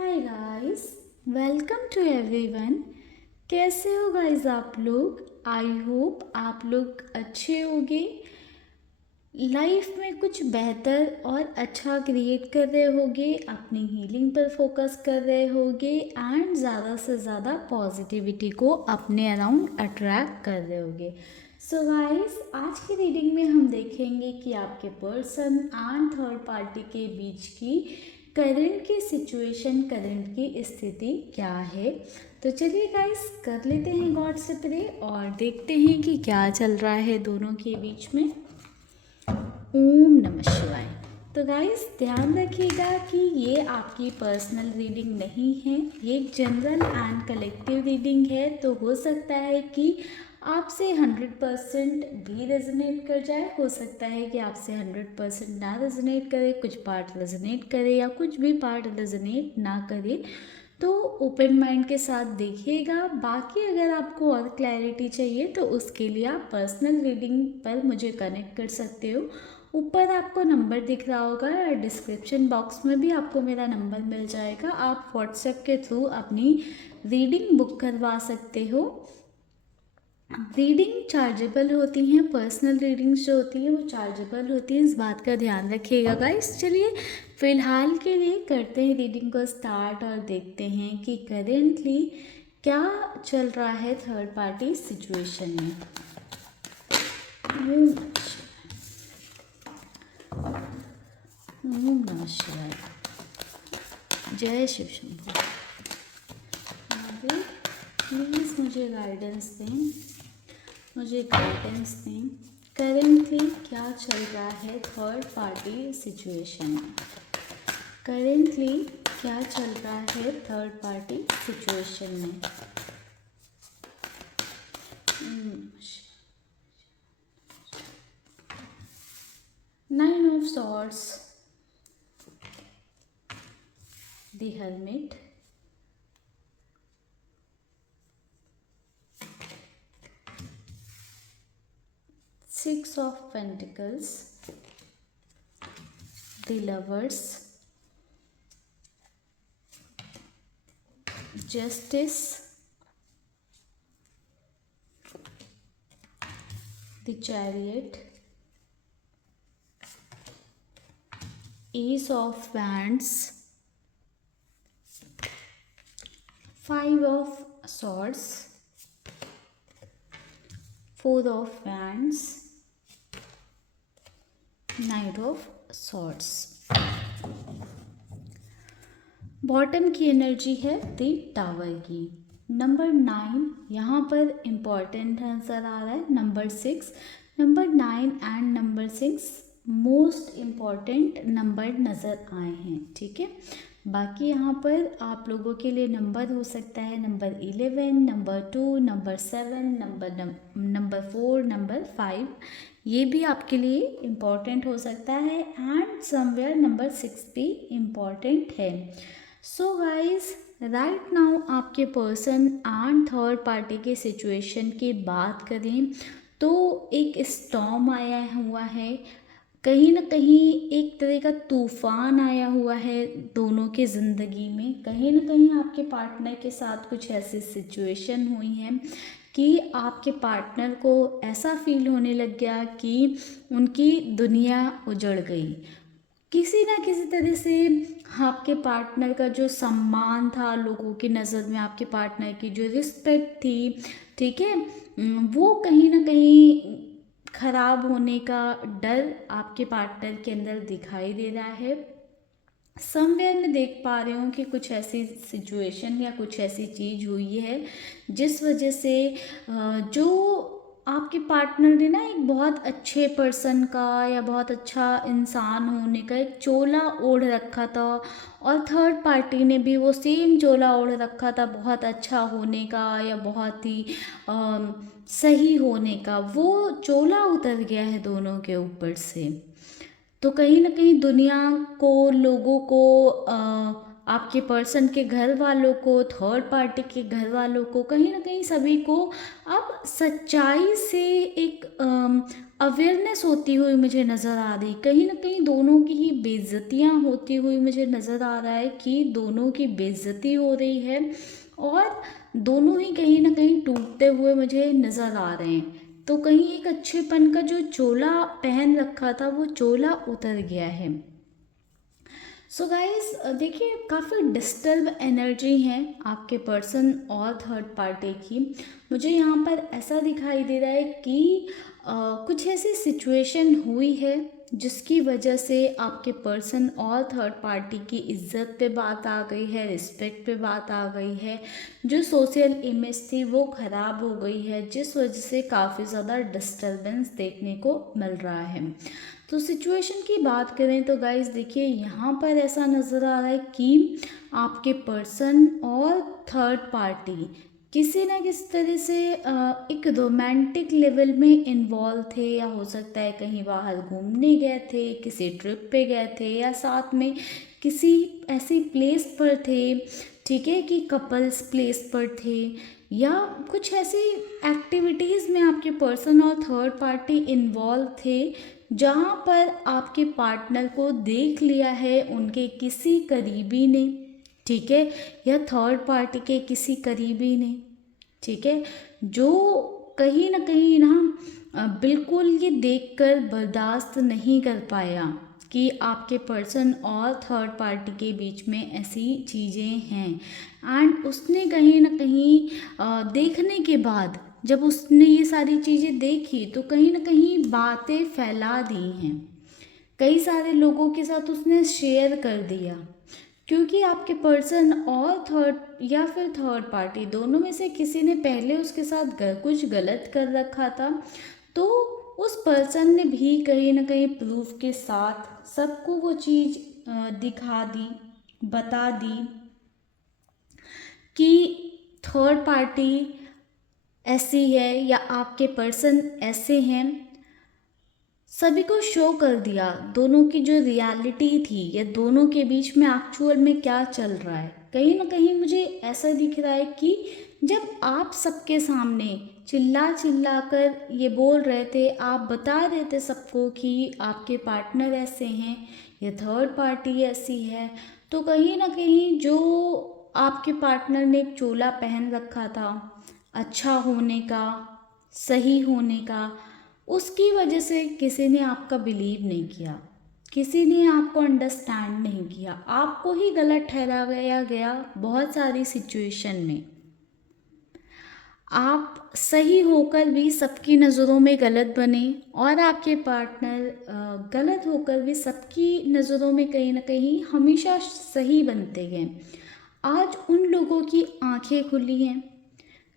Hi guys, welcome to everyone. कैसे हो guys आप लोग? आई होप आप लोग अच्छे होंगे, लाइफ में कुछ बेहतर और अच्छा क्रिएट कर रहे होगे, अपनी हीलिंग पर फोकस कर रहे होगे एंड ज़्यादा से ज़्यादा पॉजिटिविटी को अपने अराउंड अट्रैक्ट कर रहे होगे। सो गाइस, आज की रीडिंग में हम देखेंगे कि आपके पर्सन एंड थर्ड पार्टी के बीच की करंट की सिचुएशन, करंट की स्थिति क्या है। तो चलिए गाइस, कर लेते हैं गॉड से प्रे और देखते हैं कि क्या चल रहा है दोनों के बीच में। ओम नमः शिवाय। तो गाइस, ध्यान रखिएगा कि ये आपकी पर्सनल रीडिंग नहीं है, ये एक जनरल एंड कलेक्टिव रीडिंग है। तो हो सकता है कि आपसे 100% भी रेजोनेट कर जाए, हो सकता है कि आपसे 100% ना रेजोनेट करे, कुछ पार्ट रेजोनेट करे या कुछ भी पार्ट रेजोनेट ना करे। तो ओपन माइंड के साथ देखिएगा। बाकी अगर आपको और क्लैरिटी चाहिए तो उसके लिए आप पर्सनल रीडिंग पर मुझे कनेक्ट कर सकते हो। ऊपर आपको नंबर दिख रहा होगा, डिस्क्रिप्शन बॉक्स में भी आपको मेरा नंबर मिल जाएगा। आप व्हाट्सएप के थ्रू अपनी रीडिंग बुक करवा सकते हो। रीडिंग चार्जेबल होती हैं, पर्सनल रीडिंग्स जो होती हैं वो चार्जेबल होती हैं, इस बात का ध्यान रखिएगा गाइस। चलिए फ़िलहाल के लिए करते हैं रीडिंग को स्टार्ट और देखते हैं कि करेंटली क्या चल रहा है थर्ड पार्टी सिचुएशन में। ओम नमः शिवाय। जय शिव शंभू। महादेव प्लीज़ मुझे गाइडेंस दें, मुझे गाइडेंस दें। करेंटली क्या चल रहा है थर्ड पार्टी सिचुएशन में। करेंटली क्या चल रहा है थर्ड पार्टी सिचुएशन में। 9 of Swords, the Hermit, Six of Pentacles, the Lovers, Justice, the Chariot, Ace of Wands, Five of Swords, Four of Wands, Knight of Swords। Bottom की energy है the tower की। Number 9 यहाँ पर important नज़र आ रहा है। Number 6, number 9 and number 6 most important number नज़र आए हैं, ठीक है। बाकी यहाँ पर आप लोगों के लिए नंबर हो सकता है number 11, number 2, number 7, number 4, number 5, ये भी आपके लिए इम्पॉर्टेंट हो सकता है एंड समवेयर नंबर 6 भी इम्पॉर्टेंट है। सो गाइज, राइट नाउ आपके पर्सन एंड थर्ड पार्टी के सिचुएशन की बात करें तो एक स्टॉर्म आया हुआ है, कहीं ना कहीं एक तरह का तूफान आया हुआ है दोनों के ज़िंदगी में। कहीं ना कहीं आपके पार्टनर के साथ कुछ ऐसी सिचुएशन हुई है कि आपके पार्टनर को ऐसा फील होने लग गया कि उनकी दुनिया उजड़ गई। किसी ना किसी तरह से आपके पार्टनर का जो सम्मान था लोगों की नज़र में, आपके पार्टनर की जो रिस्पेक्ट थी, ठीक है, वो कहीं ना कहीं खराब होने का डर आपके पार्टनर के अंदर दिखाई दे रहा है। समवेयर मैं देख पा रही हूँ कि कुछ ऐसी सिचुएशन या कुछ ऐसी चीज़ हुई है जिस वजह से जो आपके पार्टनर ने ना एक बहुत अच्छे पर्सन का या बहुत अच्छा इंसान होने का एक चोला ओढ़ रखा था और थर्ड पार्टी ने भी वो सेम चोला ओढ़ रखा था बहुत अच्छा होने का या बहुत ही सही होने का। वो चोला उतर गया है दोनों के ऊपर से। तो कहीं ना कहीं दुनिया को, लोगों को, आपके पर्सन के घर वालों को, थर्ड पार्टी के घर वालों को, कहीं ना कहीं सभी को अब सच्चाई से एक अवेयरनेस होती हुई मुझे नज़र आ रही, कहीं ना कहीं दोनों की ही बेइज्जतियाँ होती हुई मुझे नज़र आ रहा है कि दोनों की बेइज्जती हो रही है और दोनों ही कहीं ना कहीं टूटते हुए मुझे नज़र आ रहे हैं। तो कहीं एक अच्छेपन का जो चोला पहन रखा था वो चोला उतर गया है। सो गाइस देखिए, काफ़ी डिस्टर्ब एनर्जी है आपके पर्सन और थर्ड पार्टी की। मुझे यहाँ पर ऐसा दिखाई दे रहा है कि कुछ ऐसी सिचुएशन हुई है जिसकी वजह से आपके पर्सन और थर्ड पार्टी की इज्जत पे बात आ गई है, रिस्पेक्ट पे बात आ गई है। जो सोशल इमेज थी वो ख़राब हो गई है, जिस वजह से काफ़ी ज़्यादा डिस्टर्बेंस देखने को मिल रहा है। तो सिचुएशन की बात करें तो गाइस देखिए, यहाँ पर ऐसा नज़र आ रहा है कि आपके पर्सन और थर्ड पार्टी किसी ना किसी तरह से एक रोमांटिक लेवल में इन्वॉल्व थे, या हो सकता है कहीं बाहर घूमने गए थे, किसी ट्रिप पे गए थे, या साथ में किसी ऐसी प्लेस पर थे, ठीक है, कि कपल्स प्लेस पर थे, या कुछ ऐसी एक्टिविटीज़ में आपके पर्सन और थर्ड पार्टी इन्वॉल्व थे जहाँ पर आपके पार्टनर को देख लिया है उनके किसी करीबी ने, ठीक है, या थर्ड पार्टी के किसी करीबी ने, ठीक है, जो कहीं ना बिल्कुल ये देखकर बर्दाश्त नहीं कर पाया कि आपके पर्सन और थर्ड पार्टी के बीच में ऐसी चीज़ें हैं। एंड उसने कहीं ना कहीं देखने के बाद, जब उसने ये सारी चीज़ें देखी तो कहीं ना कहीं बातें फैला दी हैं, कई सारे लोगों के साथ उसने शेयर कर दिया, क्योंकि आपके पर्सन और थर्ड या फिर थर्ड पार्टी दोनों में से किसी ने पहले उसके साथ कुछ गलत कर रखा था। तो उस पर्सन ने भी कहीं ना कहीं प्रूफ के साथ सबको वो चीज़ दिखा दी, बता दी कि थर्ड पार्टी ऐसी है या आपके पर्सन ऐसे हैं। सभी को शो कर दिया दोनों की जो रियलिटी थी, या दोनों के बीच में एक्चुअल में क्या चल रहा है। कहीं ना कहीं मुझे ऐसा दिख रहा है कि जब आप सबके सामने चिल्ला चिल्ला कर ये बोल रहे थे, आप बता रहे थे सबको कि आपके पार्टनर ऐसे हैं या थर्ड पार्टी ऐसी है, तो कहीं ना कहीं जो आपके पार्टनर ने एक चोला पहन रखा था अच्छा होने का, सही होने का, उसकी वजह से किसी ने आपका बिलीव नहीं किया, किसी ने आपको अंडरस्टैंड नहीं किया, आपको ही गलत ठहराया गया बहुत सारी सिचुएशन में। आप सही होकर भी सबकी नज़रों में गलत बने और आपके पार्टनर गलत होकर भी सबकी नज़रों में कहीं ना कहीं हमेशा सही बनते गए। आज उन लोगों की आंखें खुली हैं,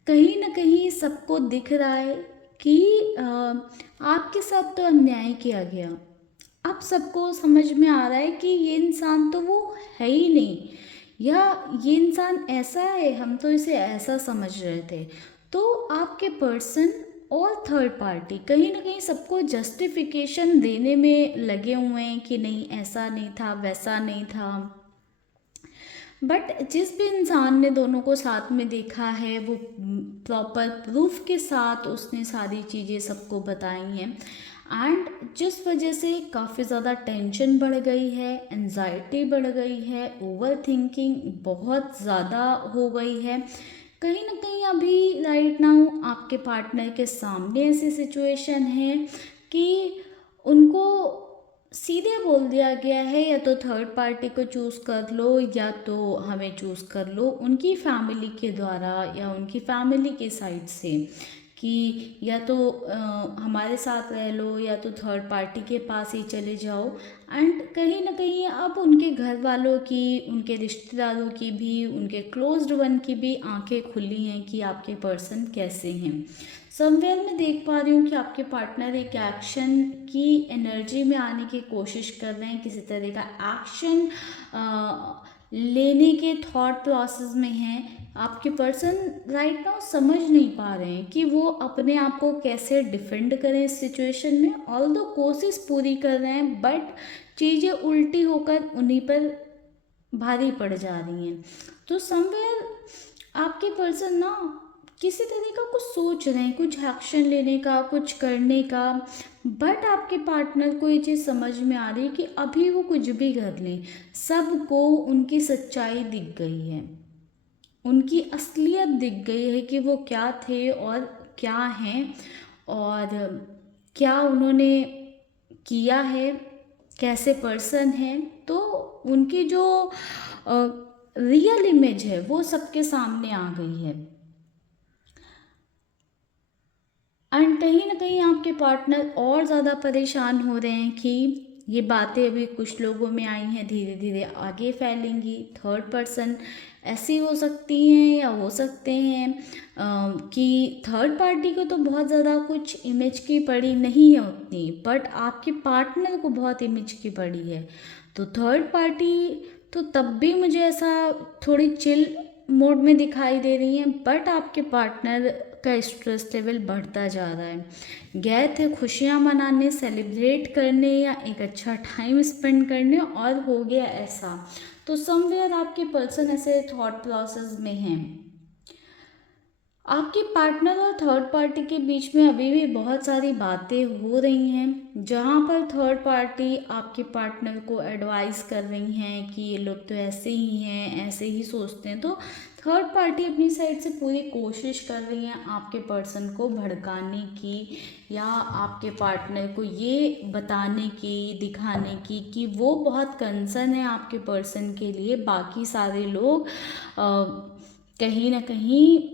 कहीं ना कहीं सबको दिख रहा है कि आपके साथ तो अन्याय किया गया। अब सबको समझ में आ रहा है कि ये इंसान तो वो है ही नहीं, या ये इंसान ऐसा है, हम तो इसे ऐसा समझ रहे थे। तो आपके पर्सन और थर्ड पार्टी कहीं ना कहीं सबको जस्टिफिकेशन देने में लगे हुए हैं कि नहीं ऐसा नहीं था, वैसा नहीं था। बट जिस भी इंसान ने दोनों को साथ में देखा है वो प्रॉपर प्रूफ के साथ उसने सारी चीज़ें सबको बताई हैं। एंड जिस वजह से काफ़ी ज़्यादा टेंशन बढ़ गई है, एंजाइटी बढ़ गई है, ओवर थिंकिंग बहुत ज़्यादा हो गई है। कहीं ना कहीं अभी राइट नाउ आपके पार्टनर के सामने ऐसी सिचुएशन है कि उनको सीधे बोल दिया गया है या तो थर्ड पार्टी को चूज़ कर लो या तो हमें चूज़ कर लो, उनकी फैमिली के द्वारा या उनकी फैमिली के साइड से, कि या तो हमारे साथ रह लो या तो थर्ड पार्टी के पास ही चले जाओ। एंड कहीं ना कहीं अब उनके घर वालों की, उनके रिश्तेदारों की भी, उनके क्लोज्ड वन की भी आंखें खुली हैं कि आपके पर्सन कैसे हैं। समवेयर मैं देख पा रही हूँ कि आपके पार्टनर एक एक्शन की एनर्जी में आने की कोशिश कर रहे हैं, किसी तरह का एक्शन लेने के थॉट प्रोसेस में हैं। आपके पर्सन राइट नाउ समझ नहीं पा रहे हैं कि वो अपने आप को कैसे डिफेंड करें इस सिचुएशन में। ऑल्दो कोशिश पूरी कर रहे हैं बट चीज़ें उल्टी होकर उन्हीं पर भारी पड़ जा रही हैं। तो समवेयर आपके पर्सन ना किसी तरह का कुछ सोच रहे हैं, कुछ एक्शन लेने का, कुछ करने का, बट आपके पार्टनर को ये चीज़ समझ में आ रही है कि अभी वो कुछ भी कर लें, सबको उनकी सच्चाई दिख गई है, उनकी असलियत दिख गई है कि वो क्या थे और क्या हैं, और क्या उन्होंने किया है, कैसे पर्सन है। तो उनकी जो रियल इमेज है वो सबके सामने आ गई है। एंड कहीं ना कहीं आपके पार्टनर और ज़्यादा परेशान हो रहे हैं कि ये बातें अभी कुछ लोगों में आई हैं, धीरे धीरे आगे फैलेंगी। थर्ड पर्सन ऐसी हो सकती हैं या हो सकते हैं कि थर्ड पार्टी को तो बहुत ज़्यादा कुछ इमेज की पड़ी नहीं है उतनी, बट आपके पार्टनर को बहुत इमेज की पड़ी है। तो थर्ड पार्टी तो तब भी मुझे ऐसा थोड़ी चिल मोड में दिखाई दे रही है, बट आपके पार्टनर का स्ट्रेस लेवल बढ़ता जा रहा है। गए थे खुशियाँ मनाने, सेलिब्रेट करने या एक अच्छा टाइम स्पेंड करने, और हो गया ऐसा। तो समवेयर आपके पर्सन ऐसे थॉट प्रोसेस में हैं। आपके पार्टनर और थर्ड पार्टी के बीच में अभी भी बहुत सारी बातें हो रही हैं, जहाँ पर थर्ड पार्टी आपके पार्टनर को एडवाइस कर रही हैं कि ये लोग तो ऐसे ही हैं, ऐसे ही सोचते हैं। तो थर्ड पार्टी अपनी साइड से पूरी कोशिश कर रही हैं आपके पर्सन को भड़काने की, या आपके पार्टनर को ये बताने की, दिखाने की कि वो बहुत कंसर्न है आपके पर्सन के लिए। बाकी सारे लोग कहीं ना कहीं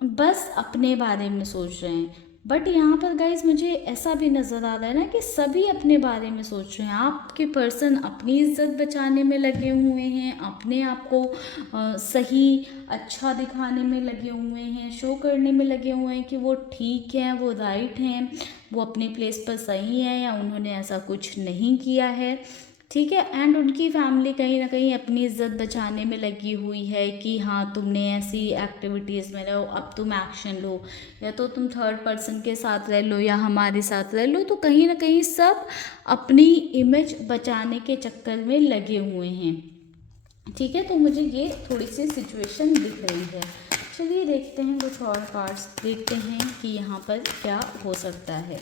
बस अपने बारे में सोच रहे हैं। बट यहाँ पर गाइज मुझे ऐसा भी नज़र आ रहा है ना कि सभी अपने बारे में सोच रहे हैं। आपके पर्सन अपनी इज्जत बचाने में लगे हुए हैं, अपने आप को सही अच्छा दिखाने में लगे हुए हैं, शो करने में लगे हुए हैं कि वो ठीक हैं, वो राइट हैं, वो अपनी प्लेस पर सही हैं, या उन्होंने ऐसा कुछ नहीं किया है। ठीक है। एंड उनकी फैमिली कहीं ना कहीं अपनी इज्जत बचाने में लगी हुई है कि हाँ तुमने ऐसी एक्टिविटीज़ में रहो, अब तुम एक्शन लो, या तो तुम थर्ड पर्सन के साथ रह लो या हमारे साथ रह लो। तो कहीं ना कहीं सब अपनी इमेज बचाने के चक्कर में लगे हुए हैं। ठीक है। तो मुझे ये थोड़ी सी सिचुएशन दिख रही है। चलिए देखते हैं कुछ और कार्ड्स, देखते हैं कि यहाँ पर क्या हो सकता है।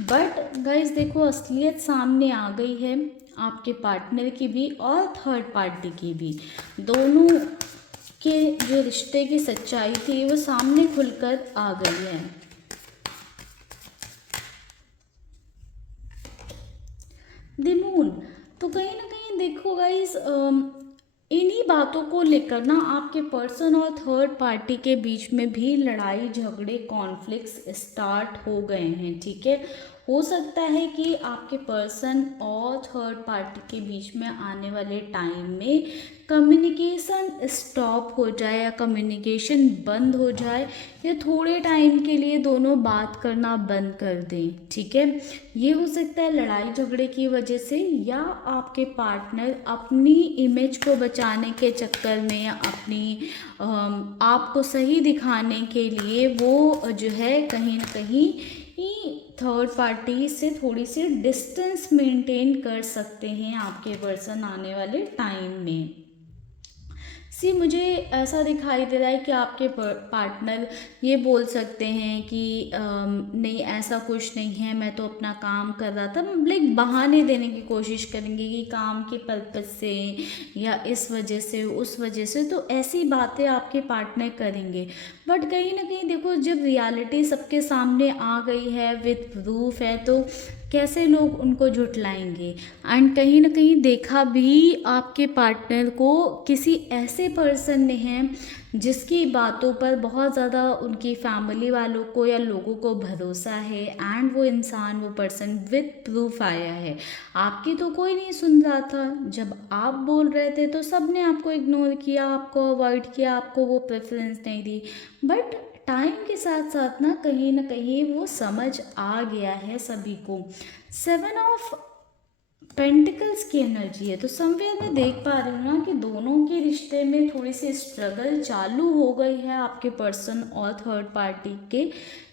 बट गाइज देखो, असलियत सामने आ गई है आपके पार्टनर की भी और थर्ड पार्टी की भी। दोनों के जो रिश्ते की सच्चाई थी वो सामने खुलकर आ गई है। The moon. तो कहीं ना कहीं देखो गाइज, इन्हीं बातों को लेकर ना आपके पर्सन और थर्ड पार्टी के बीच में भी लड़ाई झगड़े कॉन्फ्लिक्ट्स स्टार्ट हो गए हैं। ठीक है। हो सकता है कि आपके पर्सन और थर्ड पार्टी के बीच में आने वाले टाइम में कम्युनिकेशन स्टॉप हो जाए या कम्युनिकेशन बंद हो जाए, या थोड़े टाइम के लिए दोनों बात करना बंद कर दें। ठीक है। ये हो सकता है लड़ाई झगड़े की वजह से, या आपके पार्टनर अपनी इमेज को बचाने के चक्कर में या अपनी आपको सही दिखाने के लिए वो जो है कहीं ना कहीं थर्ड पार्टी से थोड़ी सी डिस्टेंस मेंटेन कर सकते हैं आपके पर्सन आने वाले टाइम में। मुझे ऐसा दिखाई दे रहा है कि आपके पार्टनर ये बोल सकते हैं कि नहीं ऐसा कुछ नहीं है, मैं तो अपना काम कर रहा था, लाइक बहाने देने की कोशिश करेंगे कि काम के पर्पज से या इस वजह से उस वजह से। तो ऐसी बातें आपके पार्टनर करेंगे। बट कहीं ना कहीं देखो, जब रियलिटी सबके सामने आ गई है विथ प्रूफ है, तो कैसे लोग उनको झुठलाएंगे। एंड कहीं ना कहीं देखा भी आपके पार्टनर को किसी ऐसे पर्सन ने है जिसकी बातों पर बहुत ज़्यादा उनकी फैमिली वालों को या लोगों को भरोसा है, एंड वो इंसान, वो पर्सन विथ प्रूफ आया है। आपकी तो कोई नहीं सुन रहा था, जब आप बोल रहे थे तो सब ने आपको इग्नोर किया, आपको अवॉइड किया, आपको वो प्रेफरेंस नहीं दी। बट टाइम के साथ साथ ना कहीं वो समझ आ गया है सभी को। 7 ऑफ पेंटिकल्स की एनर्जी है। तो समवेयर मैं देख पा रही हूँ ना कि दोनों के रिश्ते में थोड़ी सी स्ट्रगल चालू हो गई है आपके पर्सन और थर्ड पार्टी के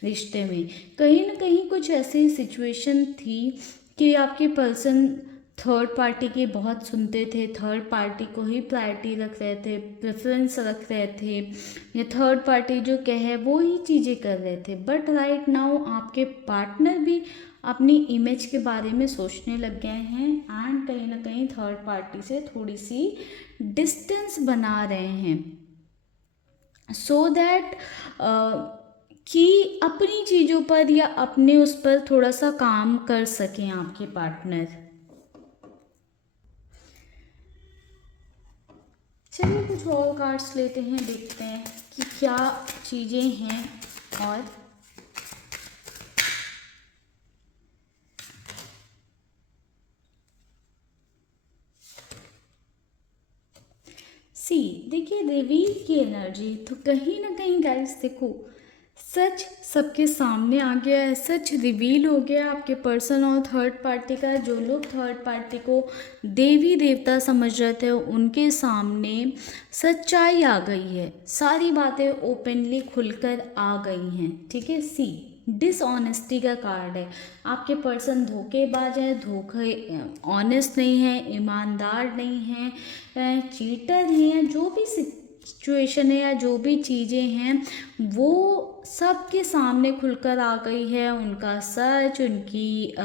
रिश्ते में। कहीं ना कहीं कुछ ऐसी सिचुएशन थी कि आपके पर्सन थर्ड पार्टी की बहुत सुनते थे, थर्ड पार्टी को ही प्रायोरिटी रख रहे थे, प्रेफरेंस रख रहे थे, या थर्ड पार्टी जो कहे वो ही चीज़ें कर रहे थे। बट राइट नाउ आपके पार्टनर भी अपनी इमेज के बारे में सोचने लग गए हैं एंड कहीं ना कहीं थर्ड पार्टी से थोड़ी सी डिस्टेंस बना रहे हैं सो दैट कि अपनी चीज़ों पर या अपने उस पर थोड़ा सा काम कर सकें आपके पार्टनर। चलिए कुछ और कार्ड्स लेते हैं, देखते हैं कि क्या चीज़ें हैं। और सी देखिए रिवील की एनर्जी, तो कहीं ना कहीं गाइस देखो सच सबके सामने आ गया है, सच रिवील हो गया आपके पर्सन और थर्ड पार्टी का। जो लोग थर्ड पार्टी को देवी देवता समझ रहे थे उनके सामने सच्चाई आ गई है, सारी बातें ओपनली खुलकर आ गई हैं। ठीक है, सी डिसऑनेस्टी का कार्ड है। आपके पर्सन धोखेबाज है, धोखे ऑनेस्ट नहीं है, ईमानदार नहीं है, चीटर हैं, जो भी सिचुएशन है या जो भी चीज़ें हैं वो सबके सामने खुलकर आ गई है। उनका सच, उनकी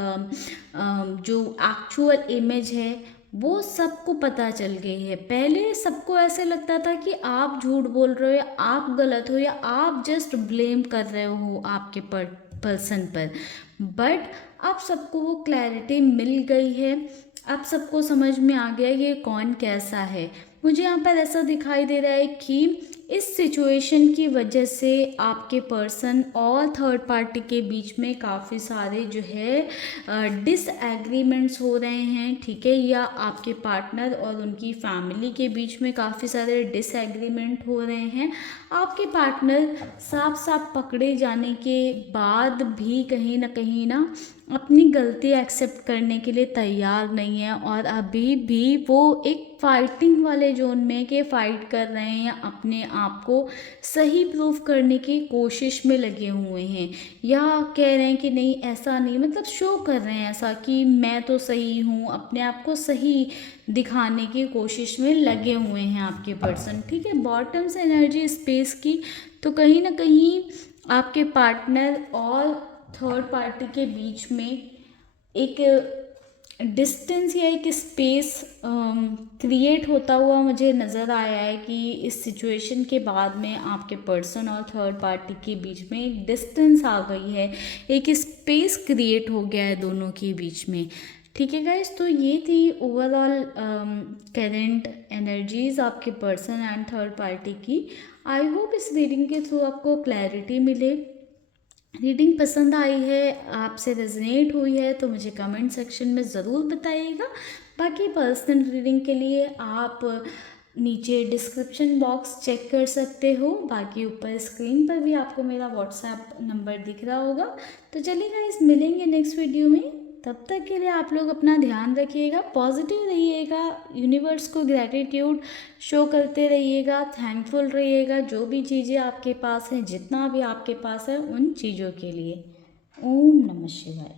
जो एक्चुअल इमेज है वो सबको पता चल गई है। पहले सबको ऐसे लगता था कि आप झूठ बोल रहे हो या आप गलत हो या आप जस्ट ब्लेम कर रहे हो आपके पर्सन पर, बट अब सबको वो क्लैरिटी मिल गई है। अब सबको समझ में आ गया कि कौन कैसा है। मुझे यहाँ पर ऐसा दिखाई दे रहा है कि इस सिचुएशन की वजह से आपके पर्सन और थर्ड पार्टी के बीच में काफ़ी सारे जो है डिसएग्रीमेंट्स हो रहे हैं। ठीक है, या आपके पार्टनर और उनकी फैमिली के बीच में काफ़ी सारे डिसएग्रीमेंट हो रहे हैं। आपके पार्टनर साफ साफ पकड़े जाने के बाद भी कहीं ना अपनी गलती एक्सेप्ट करने के लिए तैयार नहीं है और अभी भी वो एक फाइटिंग वाले जोन में कि फाइट कर रहे हैं या अपने आप को सही प्रूव करने की कोशिश में लगे हुए हैं, या कह रहे हैं कि नहीं ऐसा नहीं, मतलब शो कर रहे हैं ऐसा कि मैं तो सही हूँ, अपने आप को सही दिखाने की कोशिश में लगे हुए हैं आपके पर्सन। ठीक है, बॉटम से एनर्जी स्पेस की, तो कहीं ना कहीं आपके पार्टनर और थर्ड पार्टी के बीच में एक डिस्टेंस या एक स्पेस क्रिएट होता हुआ मुझे नज़र आया है कि इस सिचुएशन के बाद में आपके पर्सन और थर्ड पार्टी के बीच में एक डिस्टेंस आ गई है, एक स्पेस क्रिएट हो गया है दोनों के बीच में। ठीक है गाइस, तो ये थी ओवरऑल करेंट एनर्जीज आपके पर्सन एंड थर्ड पार्टी की। आई होप इस रीडिंग के थ्रू आपको क्लैरिटी मिले। रीडिंग पसंद आई है, आपसे रेजनेट हुई है तो मुझे कमेंट सेक्शन में ज़रूर बताइएगा। बाकी पर्सनल रीडिंग के लिए आप नीचे डिस्क्रिप्शन बॉक्स चेक कर सकते हो, बाकी ऊपर स्क्रीन पर भी आपको मेरा व्हाट्सएप नंबर दिख रहा होगा। तो चलिए गाइस, मिलेंगे नेक्स्ट वीडियो में। तब तक के लिए आप लोग अपना ध्यान रखिएगा, पॉजिटिव रहिएगा, यूनिवर्स को ग्रैटिट्यूड शो करते रहिएगा, थैंकफुल रहिएगा जो भी चीज़ें आपके पास हैं, जितना भी आपके पास है उन चीज़ों के लिए। ओम नमः शिवाय।